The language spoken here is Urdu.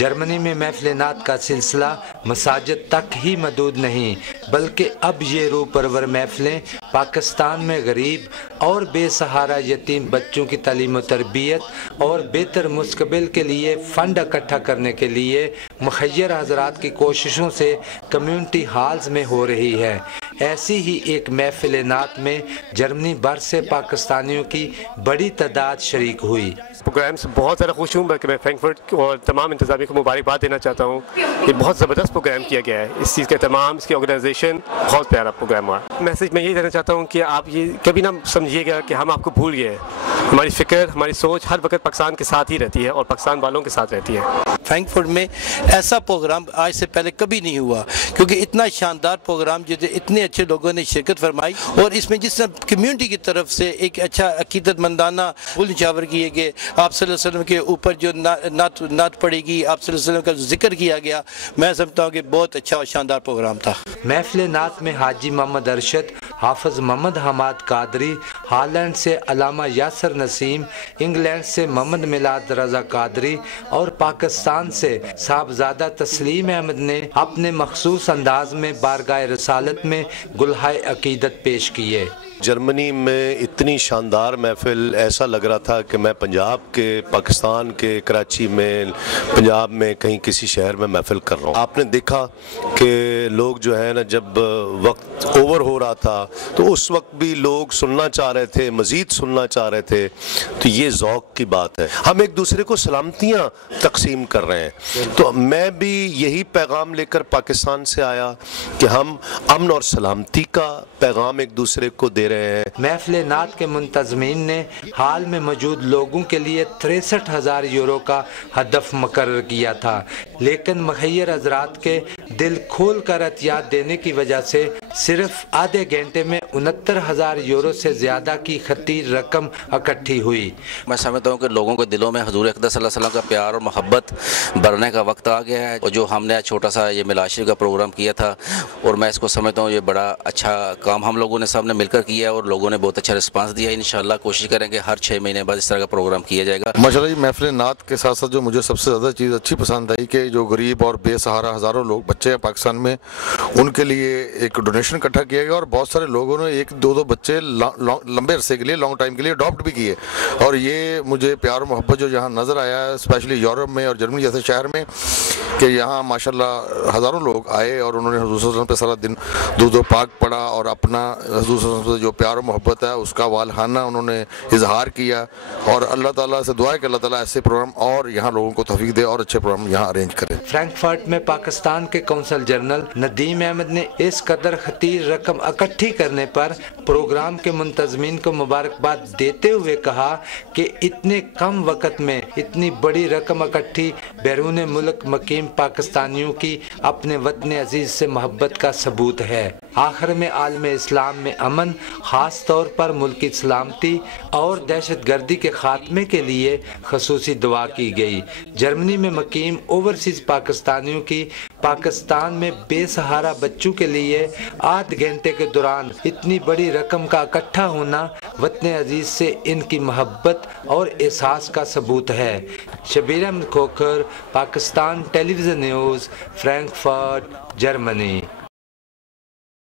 جرمنی میں محفل نعت کا سلسلہ مساجد تک ہی محدود نہیں، بلکہ اب یہ روح پرور محفلیں پاکستان میں غریب اور بے سہارا یتیم بچوں کی تعلیم و تربیت اور بہتر مستقبل کے لیے فنڈ اکٹھا کرنے کے لیے مخیر حضرات کی کوششوں سے کمیونٹی ہالز میں ہو رہی ہے۔ ایسی ہی ایک محفل نعت میں جرمنی بھر سے پاکستانیوں کی بڑی تعداد شریک ہوئی۔ پروگرام سے بہت زیادہ خوش ہوں، بلکہ میں فرینکفرٹ اور تمام انتظامیہ کو مبارکباد دینا چاہتا ہوں۔ یہ بہت زبردست پروگرام کیا گیا ہے، اس چیز کے تمام اس کی آرگنائزیشن بہت پیارا پروگرام ہوا۔ میسج میں یہی دینا چاہتا ہوں کہ آپ یہ کبھی نہ سمجھیے گا کہ ہم آپ کو بھول گئے ہیں۔ ہماری فکر، ہماری سوچ ہر وقت پاکستان کے ساتھ ہی رہتی ہے اور پاکستان والوں کے ساتھ رہتی ہے۔ فرینکفرٹ میں ایسا پروگرام آج سے پہلے کبھی نہیں ہوا، کیونکہ اتنا شاندار پروگرام جسے اتنے اچھے لوگوں نے شرکت فرمائی، اور اس میں جس طرح کمیونٹی کی طرف سے ایک اچھا عقیدت مندانہ پھول نچھاور کیے گئے، آپ صلی اللہ علیہ وسلم کے اوپر جو نعت پڑے گی، آپ صلی اللہ علیہ وسلم کا ذکر کیا گیا، میں سمجھتا ہوں کہ بہت اچھا اور شاندار پروگرام تھا۔ محفل نعت میں حاجی محمد ارشد، حافظ محمد حماد قادری، ہالینڈ سے علامہ یاسر نسیم، انگلینڈ سے محمد میلاد رضا قادری اور پاکستان سے صاحبزادہ تسلیم احمد نے اپنے مخصوص انداز میں بارگاہ رسالت میں گلہائے عقیدت پیش کیے۔ جرمنی میں اتنی شاندار محفل، ایسا لگ رہا تھا کہ میں پنجاب کے، پاکستان کے کراچی میں، پنجاب میں کہیں کسی شہر میں محفل کر رہا ہوں۔ آپ نے دیکھا کہ لوگ جو ہے نا، جب وقت اوور ہو رہا تھا تو اس وقت بھی لوگ سننا چاہ رہے تھے، مزید سننا چاہ رہے تھے، تو یہ ذوق کی بات ہے۔ ہم ایک دوسرے کو سلامتیاں تقسیم کر رہے ہیں، تو میں بھی یہی پیغام لے کر پاکستان سے آیا کہ ہم امن اور سلامتی کا پیغام ایک دوسرے کو دے رہے ہیں۔ محفل نعت کے منتظمین نے حال میں موجود لوگوں کے لیے 63,000 یورو کا ہدف مقرر کیا تھا، لیکن مخیر حضرات کے دل کھول کر عطیات دینے کی وجہ سے صرف آدھے گھنٹے میں 69,000 یورو سے زیادہ کی خطیر رقم اکٹھی ہوئی۔ میں سمجھتا ہوں کہ لوگوں کے دلوں میں حضور اقدس صلی اللہ علیہ وسلم کا پیار اور محبت بڑھنے کا وقت آ گیا ہے، اور جو ہم نے چھوٹا سا یہ میلاد شریف کا پروگرام کیا تھا، اور میں اس کو سمجھتا ہوں یہ بڑا اچھا کام ہم لوگوں نے سب نے مل کر کیا ہے، اور لوگوں نے بہت اچھا رسپانس دیا ہے۔ انشاءاللہ کوشش کریں گے ہر 6 مہینے بعد اس طرح کا پروگرام کیا جائے گا۔ ماشاءاللہ یہ محفل نعت کے ساتھ ساتھ جو مجھے سب سے زیادہ چیز اچھی پسند آئی کہ جو غریب اور بے سہارا ہزاروں لوگ بچے ہیں پاکستان میں، ان کے لیے ایک ڈونیشن اکٹھا کیا گیا، اور بہت سارے لوگوں نے 1-2 بچے لمبے عرصے کے لیے، لانگ ٹائم کے لیے اڈاپٹ بھی کیے، اور یہ مجھے پیار و محبت جو یہاں نظر آیا ہے، اسپیشلی یورپ میں اور جرمنی جیسے شہر میں، کہ یہاں ماشاءاللہ ہزاروں لوگ آئے اور انہوں نے حضور صلی اللہ علیہ وسلم پہ سارا دن درود و پاک پڑھا، اور اپنا حضور صلی اللہ علیہ وسلم سے جو پیار و محبت ہے اس کا والہانہ انہوں نے اظہار کیا، اور اللہ تعالیٰ سے دعا ہے کہ اللہ تعالیٰ ایسے پروگرام اور یہاں لوگوں کو توفیق دے اور اچھے پروگرام یہاں ارینج کرے۔ فرینکفرٹ میں پاکستان کے قونصل جنرل ندیم احمد نے اس قدر خطیر رقم اکٹھی کرنے پر پروگرام کے منتظمین کو مبارکباد دیتے ہوئے کہا کہ اتنے کم وقت میں اتنی بڑی رقم اکٹھی بیرون ملک مقیم پاکستانیوں کی اپنے وطن عزیز سے محبت کا ثبوت ہے۔ آخر میں عالم اسلام میں امن، خاص طور پر ملکی سلامتی اور دہشت گردی کے خاتمے کے لیے خصوصی دعا کی گئی۔ جرمنی میں مقیم اوورسیز پاکستانیوں کی پاکستان میں بے سہارا بچوں کے لیے آدھ گھنٹے کے دوران اتنی بڑی رقم کا اکٹھا ہونا وطن عزیز سے ان کی محبت اور احساس کا ثبوت ہے۔ شبیر احمد کھوکھر، پاکستان ٹیلی ویژن نیوز، فرینکفرٹ، جرمنی۔